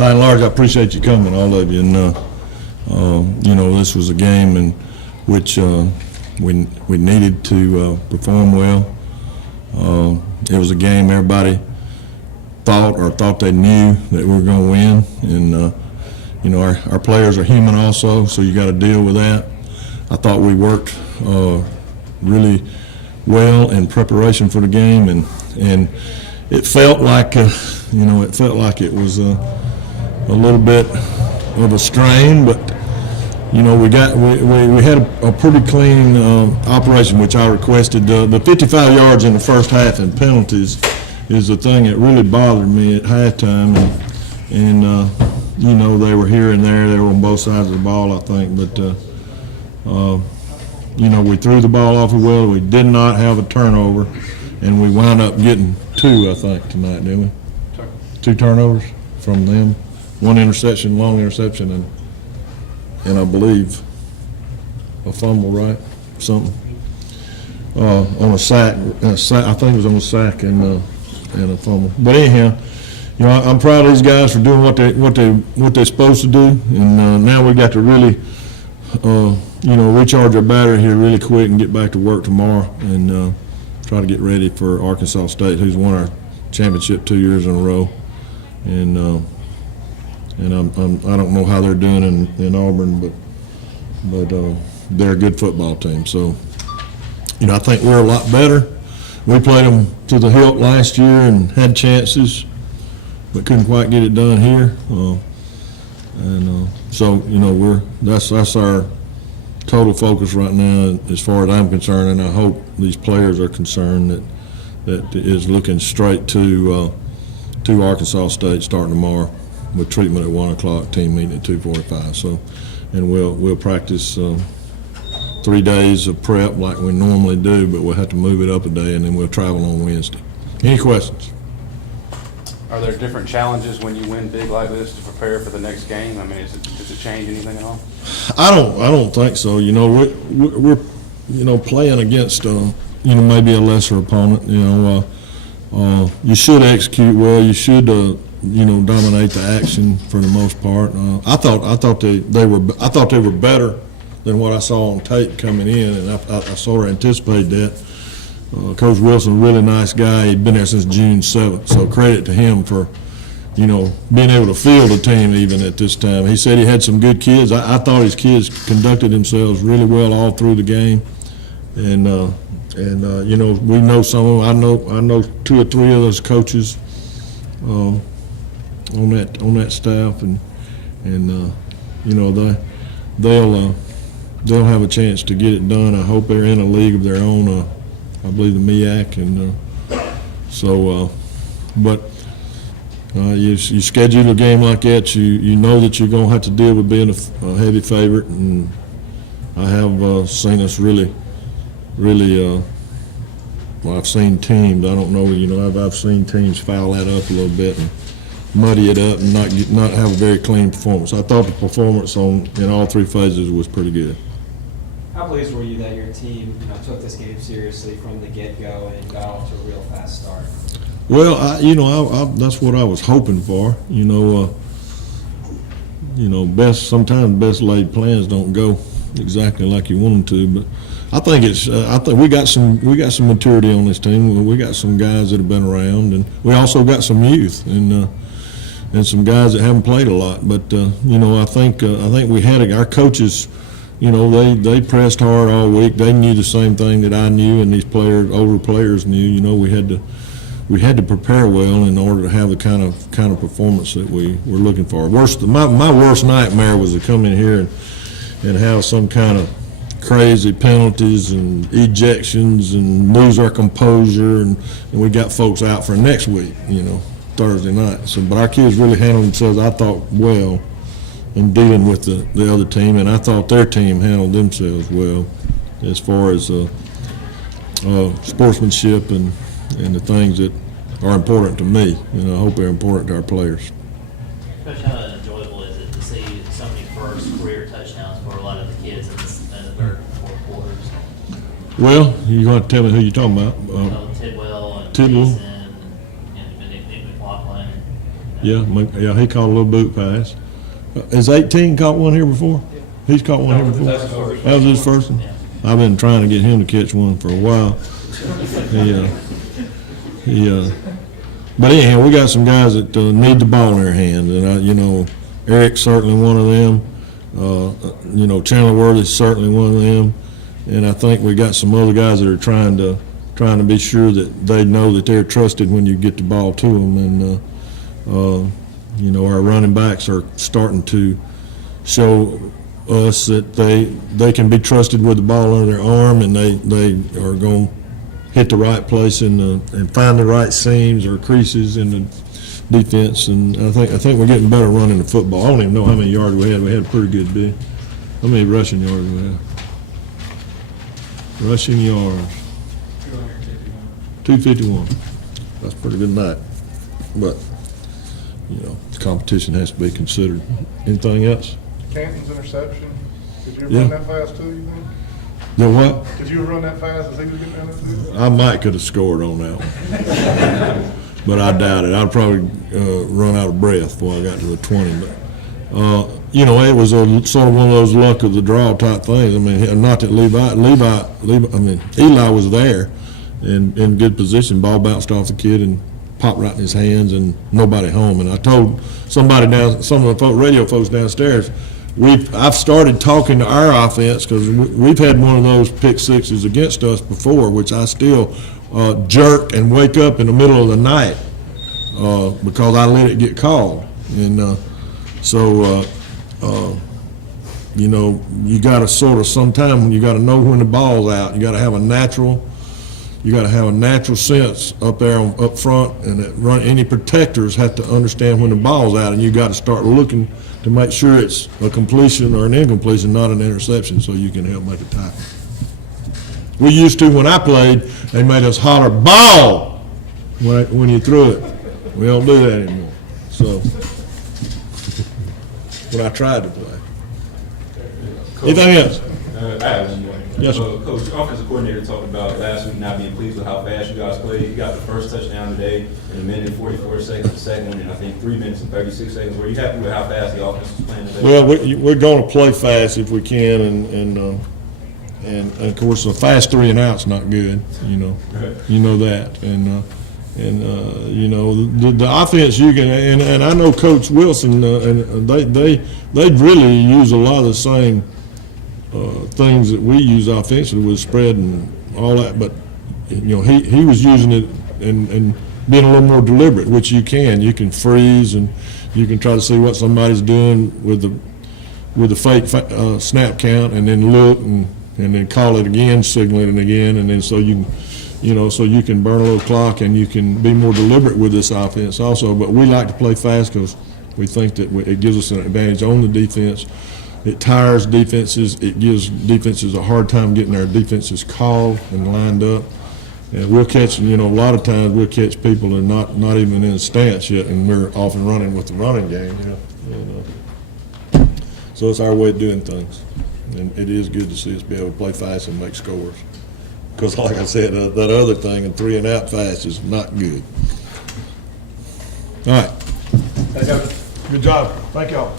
by and large, I appreciate you coming, all of you. And this was a game in which we needed to perform well. It was a game everybody thought they knew that we were going to win, and our players are human also, so you got to deal with that. I thought we worked really well in preparation for the game, and it felt like it was a little bit of a strain, but we had a pretty clean operation, which I requested. The 55 yards in the first half and penalties is the thing that really bothered me at halftime, and they were here and there. They were on both sides of the ball, I think, but we threw the ball off well. We did not have a turnover, and we wound up getting 2, I think, tonight, didn't we? 2 turnovers from them, 1 interception, long interception, and I believe a fumble, right? Something on a sack. I think it was on a sack and a fumble. But anyhow, I'm proud of these guys for doing what they're supposed to do, and now we got to really, recharge our battery here really quick and get back to work tomorrow and try to get ready for Arkansas State, who's won our championship 2 years in a row, and I don't know how they're doing in Auburn, but they're a good football team. So, I think we're a lot better. We played them to the hilt last year and had chances, but couldn't quite get it done here. So that's our total focus right now, as far as I'm concerned, and I hope these players are concerned that is looking straight to Arkansas State starting tomorrow, with treatment at 1 o'clock, team meeting at 2:45. So, and we'll practice 3 days of prep like we normally do, but we'll have to move it up a day, and then we'll travel on Wednesday. Any questions? Are there different challenges when you win big like this to prepare for the next game? I mean, does it change anything at all? I don't think so. We're playing against maybe a lesser opponent. You should execute well. You should dominate the action for the most part. I thought they were better than what I saw on tape coming in, and I sort of anticipated that. Coach Wilson, really nice guy. He'd been there since June 7th, so credit to him for, being able to field a team even at this time. He said he had some good kids. I thought his kids conducted themselves really well all through the game, and we know some of them. I know 2 or 3 of those coaches on that staff, and they'll have a chance to get it done. I hope they're in a league of their own. I believe the MEAC, and you schedule a game like that, you know that you're going to have to deal with being a heavy favorite, and I have seen us really, I've seen teams. I don't know, I've seen teams foul that up a little bit and muddy it up and not have a very clean performance. I thought the performance in all 3 phases was pretty good. How pleased were you that your team took this game seriously from the get-go and got off to a real fast start? Well, that's what I was hoping for. Sometimes best laid plans don't go exactly like you want them to, but I think we got some maturity on this team. We got some guys that have been around, and we also got some youth and some guys that haven't played a lot. But I think we had our coaches. They pressed hard all week. They knew the same thing that I knew, and these older players knew. We had to prepare well in order to have the kind of performance that we were looking for. My worst nightmare was to come in here and have some kind of crazy penalties and ejections and lose our composure, and we got folks out for next week, Thursday night. So, but our kids really handled themselves, I thought, well in dealing with the other team, and I thought their team handled themselves well as far as sportsmanship and the things that are important to me. I hope they're important to our players. Coach, how enjoyable is it to see so many first career touchdowns for a lot of the kids in the 3rd and 4th quarters? Well, you're going to tell me who you're talking about. Tidwell and Tidwell. Mason and McLaughlin. Yeah, he caught a little boot pass. Has 18 caught one here before? He's caught one here before? That was his first one? I've been trying to get him to catch one for a while. But anyhow, we got some guys that need the ball in their hands, and Eric's certainly one of them. Chandler Worthy's certainly one of them, and I think we got some other guys that are trying to be sure that they know that they're trusted when you get the ball to them, and our running backs are starting to show us that they can be trusted with the ball under their arm, and they are going to hit the right place and find the right seams or creases in the defense. And I think we're getting better running the football. I don't even know how many yards we had. We had a pretty good day. How many rushing yards we had? Rushing yards. 251. That's a pretty good night. But the competition has to be considered. Anything else? Canton's interception, did you Yeah. run that fast too, you think? The what? Did you run that fast as he was getting down there too? I might could have scored on that one. But I doubt it. I'd probably run out of breath before I got to the 20. But, it was sort of one of those luck of the draw type things. I mean, not that Eli was there in good position. Ball bounced off the kid and popped right in his hands, and nobody home. And I told some of the radio folks downstairs, I've started talking to our offense because we've had one of those pick sixes against us before, which I still jerk and wake up in the middle of the night because I let it get called. And you got to sort of sometime you got to know when the ball's out. You got to have a natural sense up there up front, and any protectors have to understand when the ball's out, and you got to start looking to make sure it's a completion or an incompletion, not an interception, so you can help make a tackle. We used to, when I played, they made us holler ball when you threw it. We don't do that anymore. So when I tried to play. Anything else? I have one more. Yes, sir. Coach, your offensive coordinator talked about last week not being pleased with how fast you guys played. You got the first touchdown today in 1 minute and 44 seconds, the second one in, I think, 3 minutes and 36 seconds. Were you happy with how fast the offense was playing today? Well, we're going to play fast if we can, and of course, a fast 3 and out's not good. Right. You know that, the offense you can, and I know Coach Wilson, and they really use a lot of the same things that we use offensively with spread and all that, but he was using it and being a little more deliberate, which you can freeze and you can try to see what somebody's doing with the fake snap count, and then look and then call it again, signal it again, and then so you can burn a little clock and you can be more deliberate with this offense also. But we like to play fast because we think that it gives us an advantage on the defense. It tires defenses. It gives defenses a hard time getting their defenses called and lined up. And we'll catch, a lot of times we'll catch people and not even in a stance yet, and we're off and running with the running game. So it's our way of doing things, and it is good to see us be able to play fast and make scores. Because, like I said, that other thing, and 3 and out fast, is not good. All right. Good job. Thank y'all.